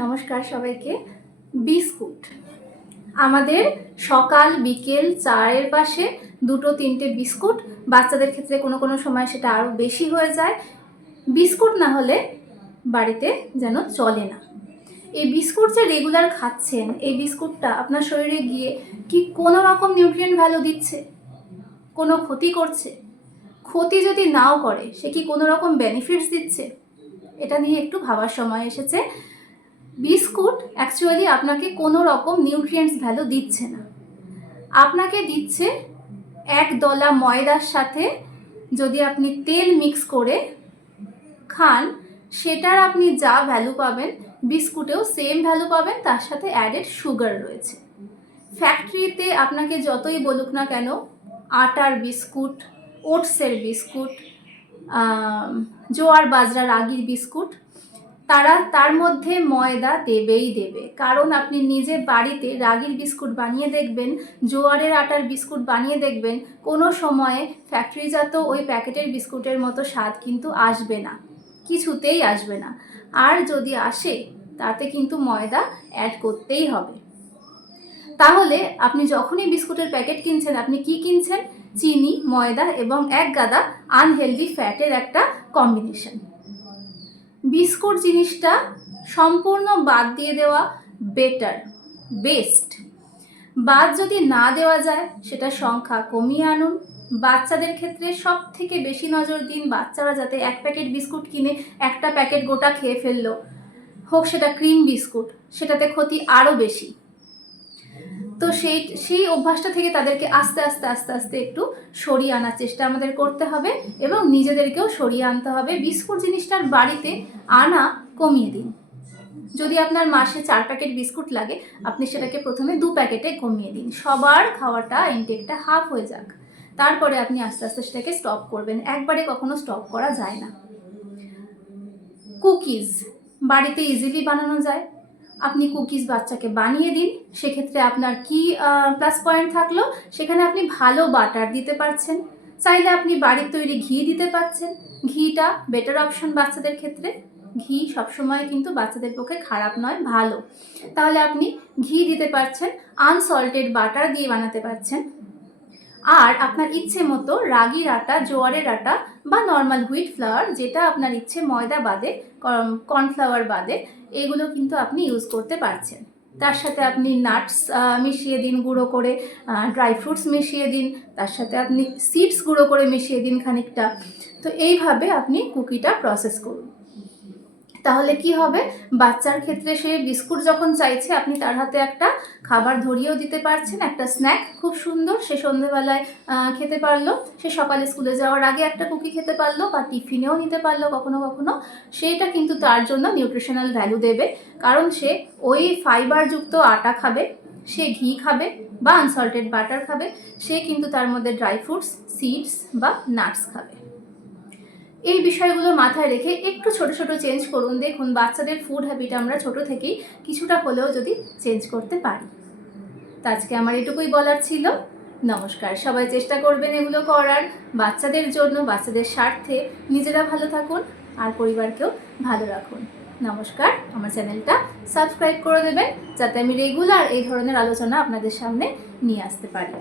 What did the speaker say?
নমস্কার সবাইকে। বিস্কুট। আমাদের সকাল, বিকেল, চায়ের পাশে দুটো, তিনটে বিস্কুট। বাচ্চাদের ক্ষেত্রে কোনো কোনো সময় সেটা আরও বেশি হয়ে যায়। বিস্কুট না হলে বাড়িতে যেন চলে না। এই বিস্কুট যে রেগুলার খাচ্ছেন, এই বিস্কুটটা আপনার শরীরে গিয়ে কি কোনো রকম নিউট্রিয়েন্ট ভ্যালু দিচ্ছে? কোনো ক্ষতি করছে? ক্ষতি যদি নাও করে, সে কি কোনো রকম বেনিফিটস দিচ্ছে? এটা নিয়ে একটু ভাবার সময় এসেছে। বিস্কুট অ্যাকচুয়ালি আপনাকে কোনো রকম নিউট্রিয়েন্টস ভ্যালু দিচ্ছে না। আপনাকে দিচ্ছে এক দলা ময়দার সাথে যদি আপনি তেল মিক্স করে খান, সেটার আপনি যা ভ্যালু পাবেন, বিস্কুটেও সেম ভ্যালু পাবেন, তার সাথে অ্যাডেড সুগার রয়েছে। ফ্যাক্টরিতে আপনাকে যতই বলুক না কেন, আটার বিস্কুট ওটসের বিস্কুট জোয়ার বাজরা রাগির বিস্কুট তারা তার মধ্যে ময়দা দেবেই দেবে। কারণ আপনি নিজে বাড়িতে রাগির বিস্কুট বানিয়ে দেখবেন, জোয়ারের আটার বিস্কুট বানিয়ে দেখবেন, কোনো সময়ে ফ্যাক্টরিজাত ওই প্যাকেটের বিস্কুটের মতো স্বাদ কিন্তু আসবে না, কিছুতেই আসবে না। আর যদি আসে, তাতে কিন্তু ময়দা অ্যাড করতেই হবে। তাহলে আপনি যখনই বিস্কুটের প্যাকেট কিনছেন, আপনি কি কিনছেন? চিনি, ময়দা এবং এক গাদা আনহেলদি ফ্যাটের একটা কম্বিনেশন বিস্কুট জিনিসটা সম্পূর্ণ বাদ দিয়ে দেওয়া বেটার বেস্ট বাদ যদি না দেওয়া যায়, সেটা সংখ্যা কমিয়ে আনুন। বাচ্চাদের ক্ষেত্রে সব থেকে বেশি নজর দিন বাচ্চারা যাতে এক প্যাকেট বিস্কুট কিনে একটা প্যাকেট গোটা খেয়ে ফেলল। হোক সেটা ক্রিম বিস্কুট, সেটাতে ক্ষতি আরও বেশি। তো সেই সেই অভ্যাসটা থেকে তাদেরকে আস্তে আস্তে আস্তে আস্তে একটু সরিয়ে আনার চেষ্টা আমাদের করতে হবে এবং নিজেদেরকেও সরিয়ে আনতে হবে। বিস্কুট জিনিসটার বাড়িতে আনা কমিয়ে দিন। যদি আপনার মাসে চার প্যাকেট বিস্কুট লাগে, আপনি সেটাকে প্রথমে দু প্যাকেটে কমিয়ে দিন। সবার খাওয়াটা, ইনটেকটা হাফ হয়ে যাক। তারপরে আপনি আস্তে আস্তে সেটাকে স্টপ করবেন। একবারে কখনো স্টপ করা যায় না। কুকিজ, বাড়িতে ইজিলি বানানো যায়। আপনি কুকিজ বাচ্চাকে বানিয়ে দিন, সেক্ষেত্রে আপনার কি প্লাস পয়েন্ট থাকল? সেখানে আপনি ভালো বাটার দিতে পারছেন। চাইলে আপনি বাড়ির তৈরি ঘি দিতে পারছেন। ঘিটা বেটার অপশন বাচ্চাদের ক্ষেত্রে। ঘি সবসময় কিন্তু বাচ্চাদের পক্ষে খারাপ নয়, ভালো। তাহলে আপনি ঘি দিতে পারছেন আনসল্টেড বাটার দিয়ে বানাতে পারছেন। আর আপনার ইচ্ছে মতো রাগির আটা, জোয়ারের আটা বা নর্মাল হুইট ফ্লাওয়ার যেটা আপনার ইচ্ছে ময়দা বাদে কর্নফ্লাওয়ার বাদে, এগুলো কিন্তু আপনি ইউজ করতে পারছেন। তার সাথে আপনি নাটস মিশিয়ে দিন, গুঁড়ো করে ড্রাই ফ্রুটস মিশিয়ে দিন, তার সাথে আপনি সিডস গুঁড়ো করে মিশিয়ে দিন খানিকটা। তো এইভাবে আপনি কুকিটা প্রসেস করুন। তাহলে কি হবে? বাচ্চার ক্ষেত্রে সে বিস্কুট যখন চাইছে, আপনি তার হাতে একটা খাবার ধরিয়েও দিতে পারছেন, একটা স্ন্যাক খুব সুন্দর, সে সন্ধেবেলায় খেতে পারল, সে সকালে স্কুলে যাওয়ার আগে একটা কুকি খেতে পারল বা টিফিনেও নিতে পারল কখনো কখনো সেইটা কিন্তু তার জন্য নিউট্রিশনাল ভ্যালু দেবে। কারণ সে ওই ফাইবারযুক্ত আটা খাবে, সে ঘি খাবে বা আনসল্টেড বাটার খাবে, সে কিন্তু তার মধ্যে ড্রাই ফ্রুটস, সিডস বা নাটস খাবে। এই বিষয়গুলো মাথায় রেখে একটু ছোট ছোট চেঞ্জ করুন। দেখুন, বাচ্চাদের ফুড হ্যাবিট আমরা ছোট থেকেই কিছুটা হলেও যদি চেঞ্জ করতে পারি। তো আজকে আমার এটুকুই বলার ছিল। নমস্কার। সবাই চেষ্টা করবেন এগুলো করার। বাচ্চাদের জন্য, বাচ্চাদের স্বার্থে নিজেরা ভালো থাকুন আর পরিবারকেও ভালো রাখুন। নমস্কার। আমার চ্যানেলটা সাবস্ক্রাইব করে দেবেন, যাতে আমি রেগুলার এই ধরনের আলোচনা আপনাদের সামনে নিয়ে আসতে পারি।